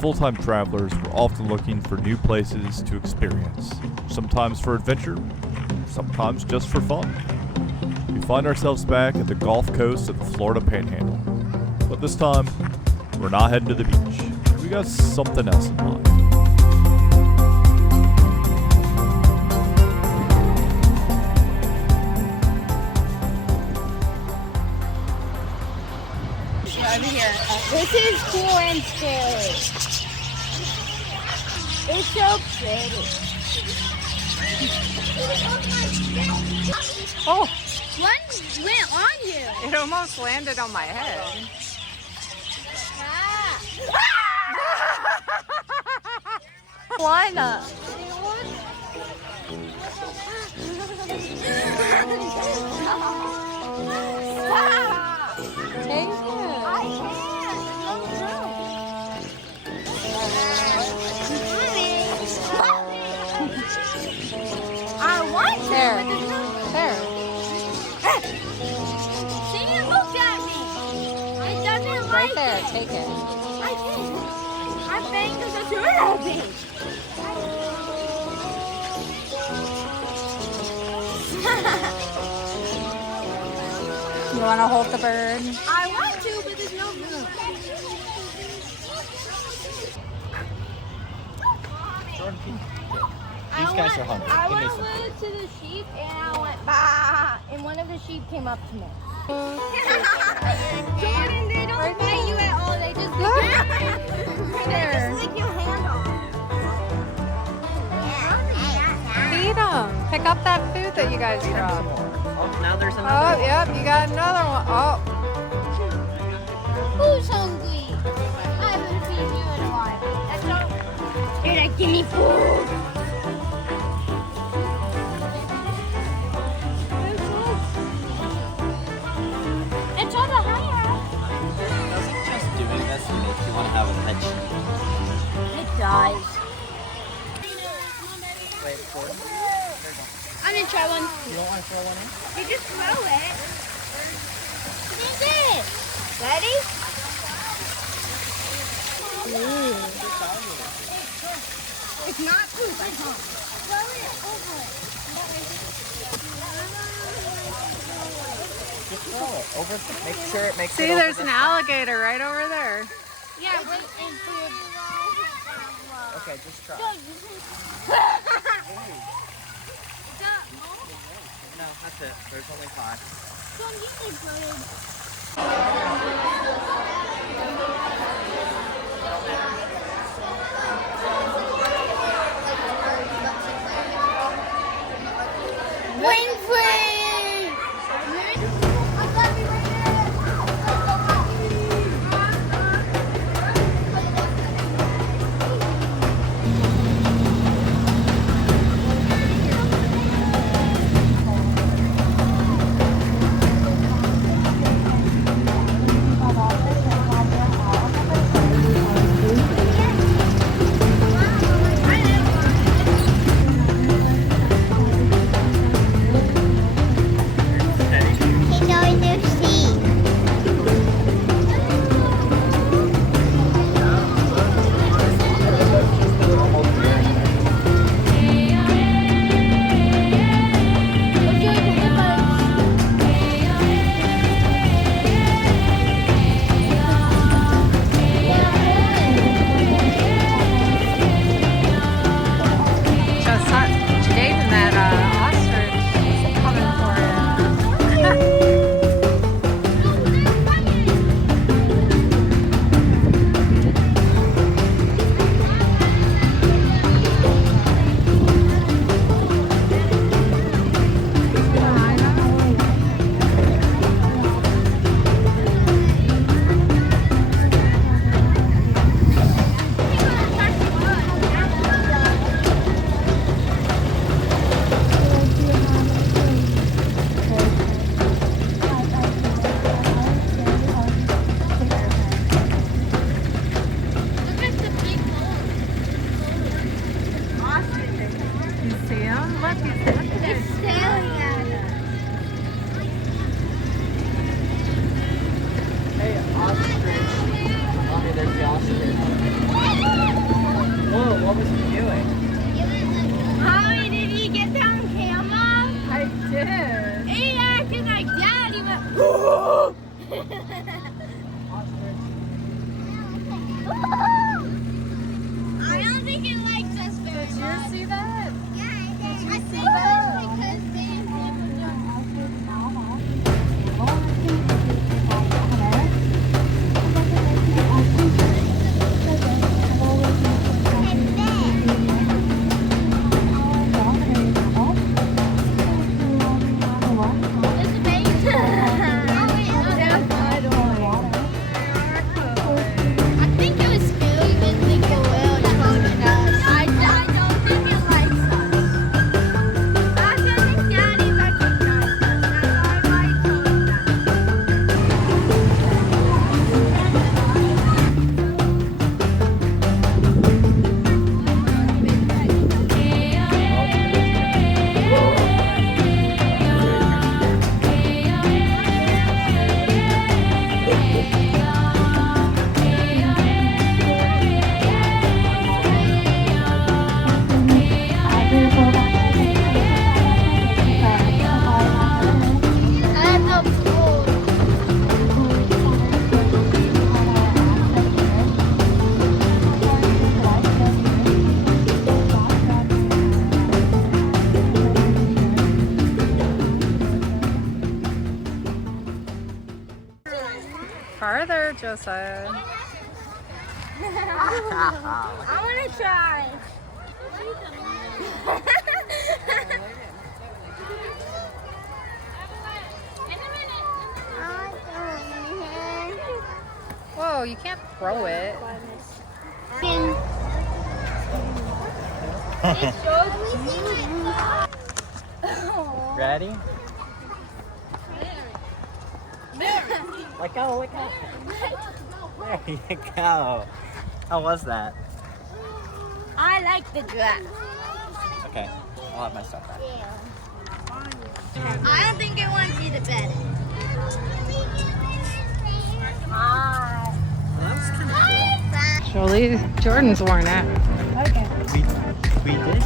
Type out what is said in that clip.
full-time travelers, we're often looking for new places to experience. Sometimes for adventure, sometimes just for fun. We find ourselves back at the Gulf Coast of the Florida Panhandle. But this time, we're not heading to the beach. We got something else in mind. This is cool and scary. It's so pretty. Oh, One went on you. it almost landed on my head. Line up. Take it. I can't. I want to, There. but there's no There. Sam looked at me. It doesn't Right like there. it. Take it. I can't. I'm paying because it's real big. You want to hold the bird? I want to, but there's no room. These guys are hungry. I Give me went some food. to the sheep and I went bah, and one of the sheep came up to me. Jordan, they don't bite you at all. They just lick your hand off. Feed them. Pick up that food that you guys dropped. Oh, now there's Oh, another. yep. You got another one. Oh. Who's hungry? I haven't seen you in a while. That's all. You're like, give me food. It's on the higher. Doesn't just doing this make you want to have a pet sheep? It does. Wait, Jordan? I'm gonna try one. You don't want to throw one in? You just throw it. This is. Ready? Ooh. It's not poop, I can't. Throw it over it. Just throw it over. Make sure it makes it See, over there's the an top. alligator right over there. Yeah, wait and food. Okay, just try. No, that's it. There's only 5. Winfrey! What was he doing? Mommy, did you get that on camera? I did. He acted like Daddy went. I don't think it likes us very Did you much. see that? Yeah, I think it see was that? because they I think it was Phil. You didn't think it will. It's calling us. I don't think it likes us. I think Daddy recognized us. That's why I told him that. I have no food. Farther, Josiah. I want to try. Whoa, you can't throw it. Ready? Let go, let go. There you go. How was that? I like the giraffe. Okay, I'll have my stuff back. I don't think it wants you to bed. That was kind of cool. Jolie, Jordan's worn out. We did